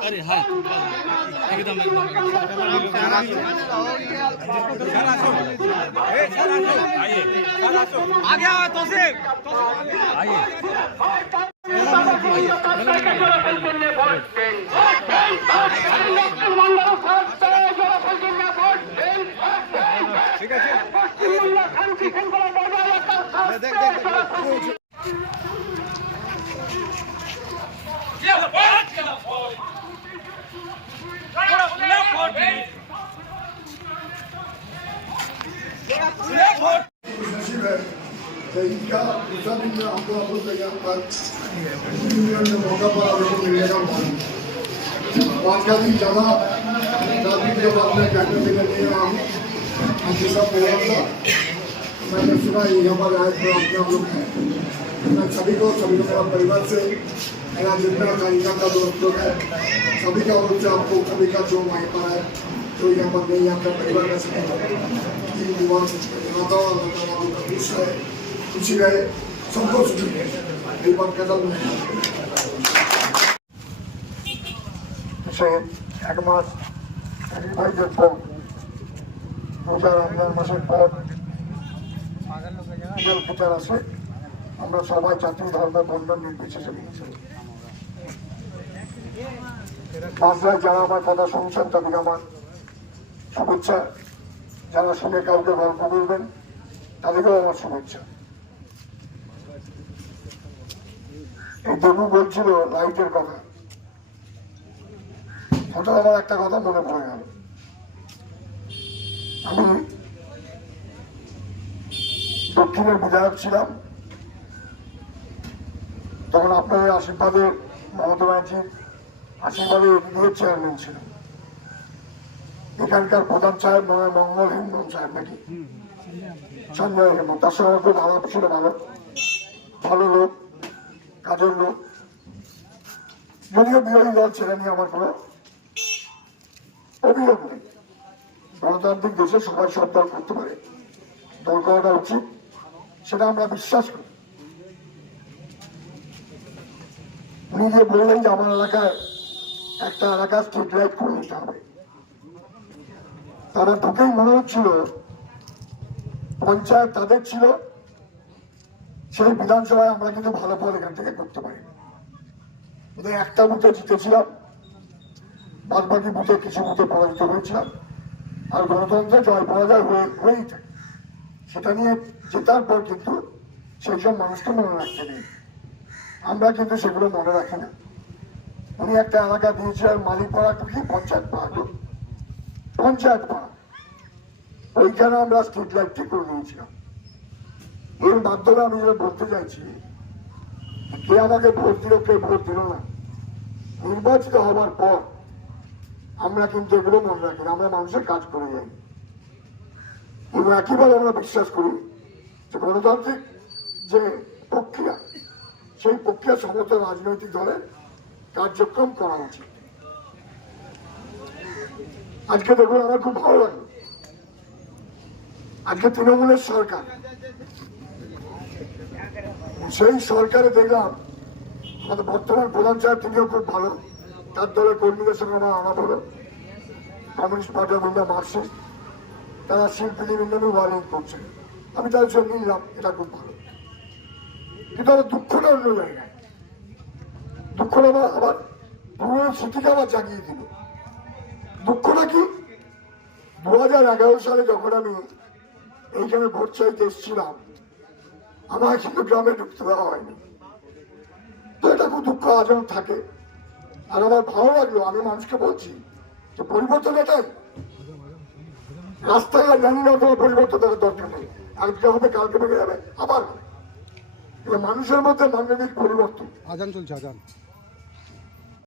अरे हाँ एकदम आ गया तो से आइए ठीक है इनका दूसरा दिन में आपको आपको तैयार पर मौका पर आपको मिलेगा आज का दिन जमा रात्रि के बाद में कहने के लिए आया हूँ उनके साथ मेरा था मैंने सुना यहाँ पर आए थे अपने लोग हैं मैं सभी को मेरा परिवार से मेरा जितना कार्यक्रम का दोस्त लोग है सभी का ओर से आपको सभी का जो वहीं पर है जो यहाँ पर नहीं आपका परिवार का सभी युवा माता और खुश है खुशी रहे संतोष मिले এই বাক্যটা সে এক মাস ভাইদের পর রোজা রমজান মাসের পর ঈদুল ফিতর আসে আমরা সবাই জাতি ধর্মের বন্ধন নির্বিশেষে নিয়েছি বাংলায় যারা আমার কথা শুনছেন তাদের আমার শুভেচ্ছা যারা শুনে কাউকে গল্প করবেন তাদেরকেও আমার শুভেচ্ছা এই দেবু বলছিল লাইটের কথা হঠাৎ আমার একটা কথা মনে পড়ে গেল আমি দক্ষিণের বিধায়ক ছিলাম তখন আপনাদের আশীর্বাদে মমতা ব্যানার্জির আশীর্বাদে এগিয়ে চেয়ারম্যান ছিল এখানকার প্রধান সাহেব নয় মঙ্গল হিন্দন সাহেব নাকি সঞ্জয় হেম তার সঙ্গে খুব আলাপ ছিল ভালো লোক কাজের লোক যদিও বিরোধী দল ছেড়ে নিয়ে আমার কোনো অভিযোগ নেই গণতান্ত্রিক দেশে সবাই সব দল করতে পারে দল করাটা উচিত সেটা আমরা বিশ্বাস করি উনি যে বললেন যে আমার এলাকায় একটা এলাকা স্ট্রিট লাইট করে নিতে হবে তারা ঢুকেই মনে হচ্ছিল পঞ্চায়েত তাদের ছিল সেই বিধানসভায় আমরা কিন্তু ভালো ফল এখান থেকে করতে পারি ওদের একটা বুথে জিতেছিলাম বাদ বাকি বুথে কিছু বুথে পরাজিত হয়েছিলাম আর গণতন্ত্রে জয় পরাজয় হয়েই থাকে সেটা নিয়ে জেতার পর কিন্তু সেই সব মানুষকে মনে রাখতে নেই আমরা কিন্তু সেগুলো মনে রাখি না উনি একটা এলাকা দিয়েছিলেন মালিকপাড়া কি পঞ্চায়েত পাড়া ওইখানে আমরা স্ট্রিট লাইটটি করে দিয়েছিলাম এর মাধ্যমে আমি যেটা বলতে চাইছি কে আমাকে ভোট দিল কে ভোট দিল না নির্বাচিত হওয়ার পর আমরা কিন্তু এগুলো মনে রাখি না আমরা মানুষের কাজ করে যাই এবং একইভাবে আমরা বিশ্বাস করি যে গণতান্ত্রিক যে প্রক্রিয়া সেই প্রক্রিয়া সমস্ত রাজনৈতিক দলের কার্যক্রম করা উচিত আজকে দেখুন আমার খুব ভালো লাগলো আজকে তৃণমূলের সরকার সেই সরকারে দেখলাম আমাদের বর্তমান প্রধান সাহেব তিনিও খুব ভালো তার দলের কর্মীদের সঙ্গে আমার আনা হলো communist party of India Marxist তারা শিল্পী বিভিন্ন ওয়ারিং করছে আমি তাদের সঙ্গে নিলাম এটা খুব ভালো কিন্তু আমার দুঃখটা অন্য জায়গায় দুঃখটা আবার পুরো স্মৃতিকে আবার জাগিয়ে দিল দুঃখটা কি 2011 সালে যখন আমি এইখানে ভোট চাইতে এসেছিলাম আমার কিন্তু গ্রামে ঢুকতে দেওয়া হয়নি তো এটা খুব দুঃখ আজও থাকে আর আমার ভালো লাগলো আমি মানুষকে বলছি যে পরিবর্তন এটাই রাস্তায় জানি না তোমার পরিবর্তন দেওয়ার দরকার নেই আজকে হবে কালকে ভেঙে যাবে আবার মানুষের মধ্যে মানবিক পরিবর্তন। আজান চলছে আজান।